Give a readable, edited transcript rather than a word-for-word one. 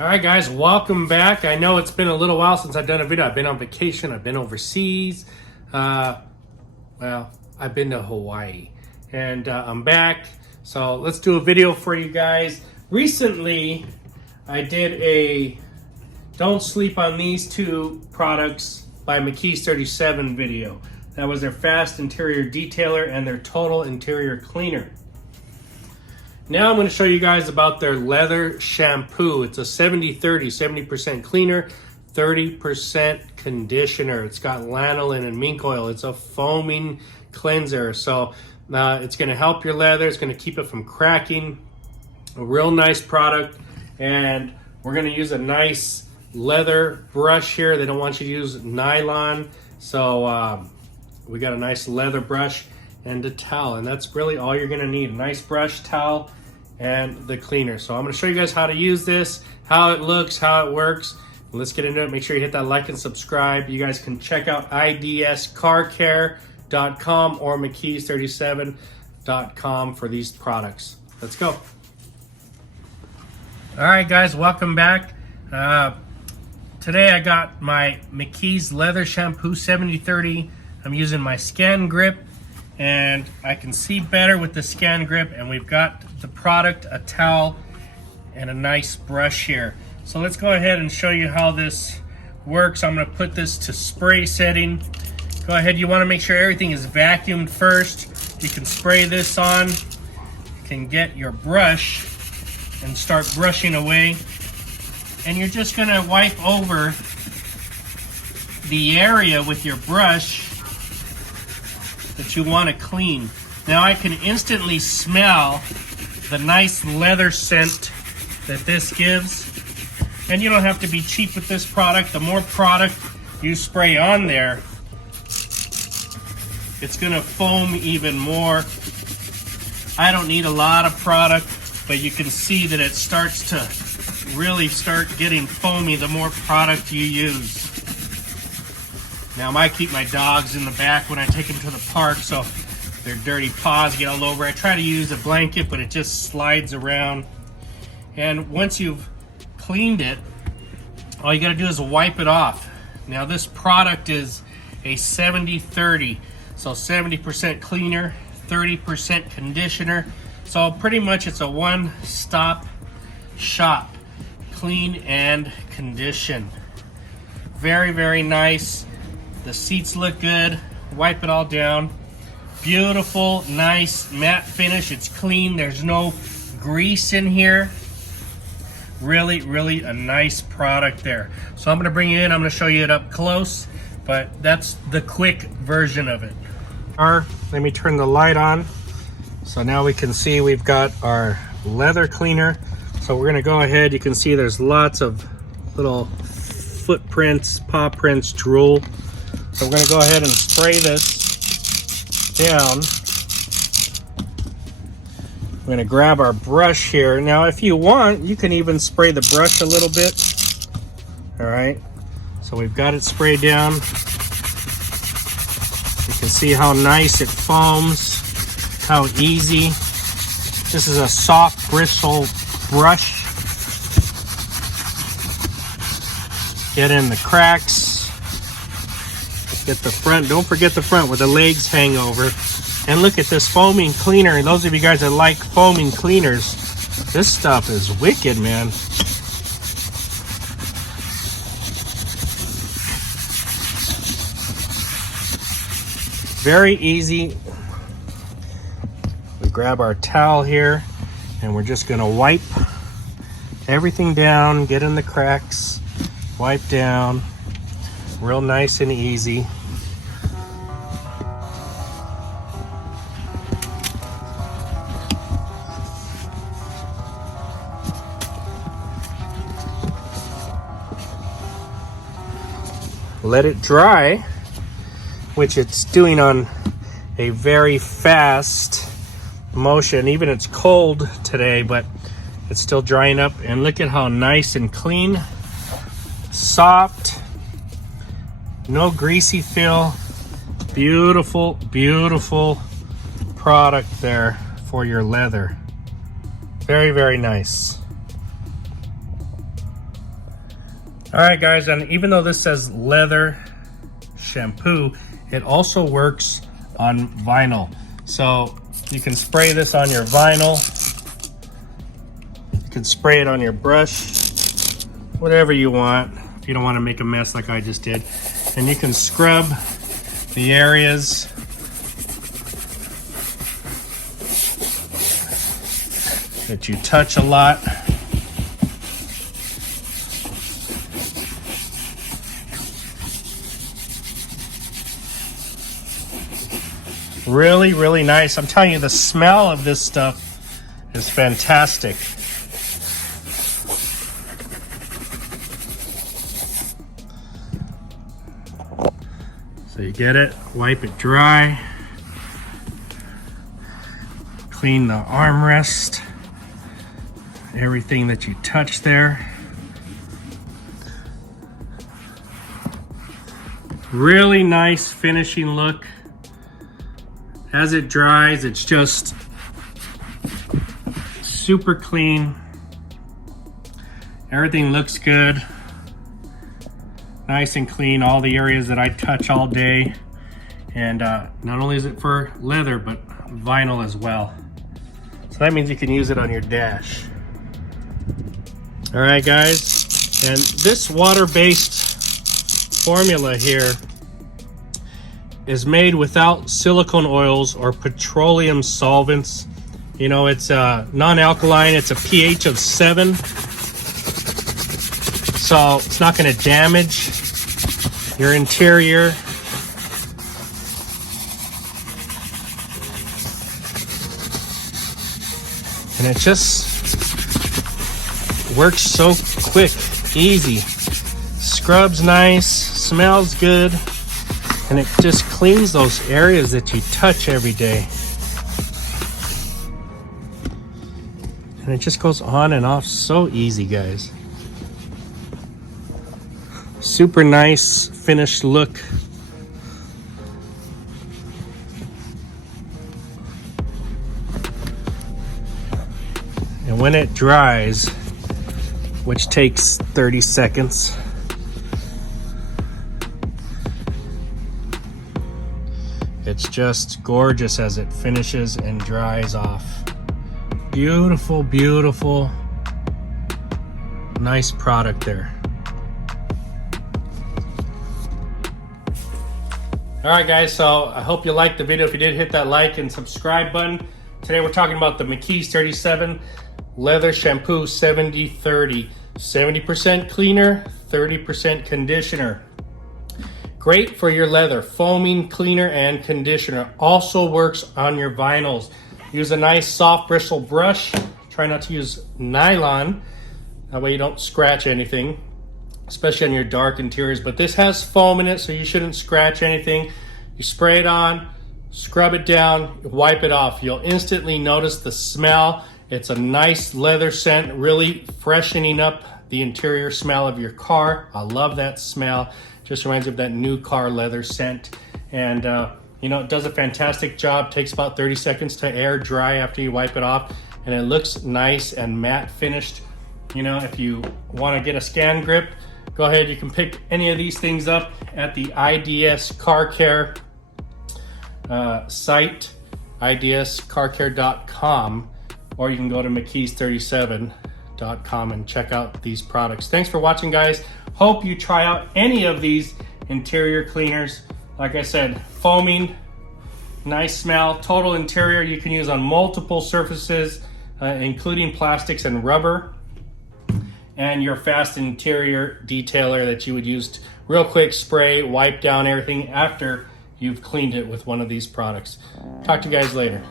All right, guys, welcome back. I know it's been a little while since I've done a video. I've been on vacation. I've been overseas. Well, I've been to Hawaii, and I'm back. So let's do a video for you guys. Recently, I did a "Don't Sleep on These Two Products" by McKee's 37 video. That was their fast interior detailer and their total interior cleaner. Now I'm going to show you guys about their Leather Shampoo. It's a 70-30, 70% cleaner, 30% conditioner. It's got lanolin and mink oil. It's a foaming cleanser. So it's going to help your leather. It's going to keep it from cracking. A real nice product. And we're going to use a nice leather brush here. They don't want you to use nylon. So we got a nice leather brush and a towel, and that's really all you're gonna need. A nice brush, towel, and the cleaner. So I'm gonna show you guys how to use this, how it looks, how it works. Let's get into it. Make sure you hit that like and subscribe. You guys can check out idscarcare.com or mckees37.com for these products. Let's go. All right, guys, welcome back. Today I got my McKee's Leather Shampoo 70-30. I'm using my scan grip, and I can see better with the scan grip, and we've got the product, a towel, and a nice brush here. So let's go ahead and show you how this works. I'm going to put this to spray setting. Go ahead, you want to make sure everything is vacuumed first. You can spray this on. You can get your brush and start brushing away. And you're just going to wipe over the area with your brush that you want to clean. Now I can instantly smell the nice leather scent that this gives. And you don't have to be cheap with this product. The more product you spray on there, it's going to foam even more. I don't need a lot of product, but you can see that it starts to really start getting foamy the more product you use. Now I might keep my dogs in the back when I take them to the park, so their dirty paws get all over. I try to use a blanket, but it just slides around. And once you've cleaned it, all you gotta do is wipe it off. Now this product is a 70-30, so 70% cleaner, 30% conditioner. So pretty much it's a one-stop shop. Clean and condition. Very, very nice. The seats look good. Wipe it all down. Beautiful, nice matte finish. It's clean. There's no grease in here. Really, really a nice product there. So I'm going to bring you in. I'm going to show you it up close, but that's the quick version of it. Let me turn the light on. So now we can see we've got our leather cleaner. So we're going to go ahead. You can see there's lots of little footprints, paw prints, drool. So we're going to go ahead and spray this down. We're going to grab our brush here. Now, if you want, you can even spray the brush a little bit. All right. So we've got it sprayed down. You can see how nice it foams, how easy. This is a soft bristle brush. Get in the cracks. Get the front. Don't forget the front where the legs hang over. And look at this foaming cleaner. And those of you guys that like foaming cleaners, this stuff is wicked, man. Very easy. We grab our towel here and we're just going to wipe everything down, get in the cracks, wipe down. Real nice and easy. Let it dry, which it's doing on a very fast motion. Even it's cold today, but it's still drying up. And look at how nice and clean, soft, no greasy feel. Beautiful, beautiful product there for your leather. Very, very nice. All right, guys, and even though this says Leather Shampoo, it also works on vinyl. So you can spray this on your vinyl. You can spray it on your brush, whatever you want, if you don't want to make a mess like I just did. And you can scrub the areas that you touch a lot. Really, really nice. I'm telling you, the smell of this stuff is fantastic. So you get it, wipe it dry, clean the armrest, everything that you touch there. Really nice finishing look. As it dries, it's just super clean. Everything looks good. Nice and clean, all the areas that I touch all day. And not only is it for leather, but vinyl as well. So that means you can use it on your dash. All right, guys. And this water-based formula here is made without silicone oils or petroleum solvents. You know, it's non-alkaline, it's a pH of 7. So it's not gonna damage your interior. And it just works so quick, easy. Scrubs nice, smells good. And it just cleans those areas that you touch every day. And it just goes on and off so easy, guys. Super nice finished look. And when it dries, which takes 30 seconds, it's just gorgeous as it finishes and dries off. Beautiful, beautiful, nice product there. All right, guys, so I hope you liked the video. If you did, hit that like and subscribe button. Today we're talking about the McKee's 37 Leather Shampoo 70/30. 70% cleaner, 30% conditioner. Great for your leather, foaming cleaner and conditioner. Also works on your vinyls. Use a nice soft bristle brush. Try not to use nylon. That way you don't scratch anything, especially on your dark interiors. But this has foam in it, so you shouldn't scratch anything. You spray it on, scrub it down, wipe it off. You'll instantly notice the smell. It's a nice leather scent, really freshening up the interior smell of your car. I love that smell. Just reminds me of that new car leather scent. And you know, it does a fantastic job. Takes about 30 seconds to air dry after you wipe it off. And it looks nice and matte finished. You know, if you want to get a scan grip, go ahead. You can pick any of these things up at the IDS Car Care site, idscarcare.com, or you can go to McKee's37.com and check out these products. Thanks for watching, guys. Hope you try out any of these interior cleaners. Like I said, foaming, nice smell, total interior. You can use on multiple surfaces, including plastics and rubber. And your fast interior detailer that you would use to real quick spray, wipe down everything after you've cleaned it with one of these products. Talk to you guys later.